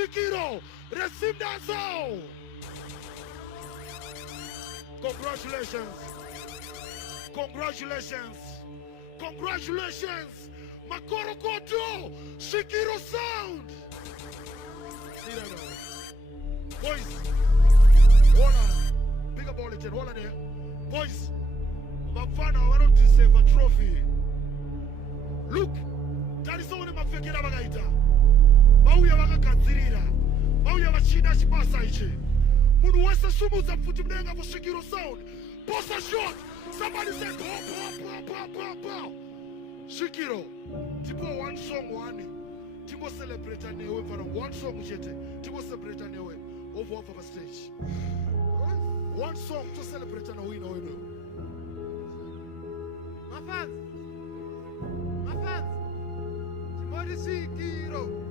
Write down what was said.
Shikiro, receive that soul. Congratulations. Congratulations. Congratulations. Makoro Koto, Shikiro sound. Boys, hold on. Big up all the hold on there. Boys, Mafana, why don't you save a trophy? Look, that is only Mafekera Bagaita. Mauya Bagakazirira. Mauya Machina Shipasa Ichi. Munu Westa Sumuza Futimnenga for Shikiro sound. Post a shot. Somebody said, pow. Shikiro, tipo one song one. Tipo celebrate a new one song jete. Tipo celebrate a new over off of a stage. One song to celebrate a win. My fans, Timothy Shikiro.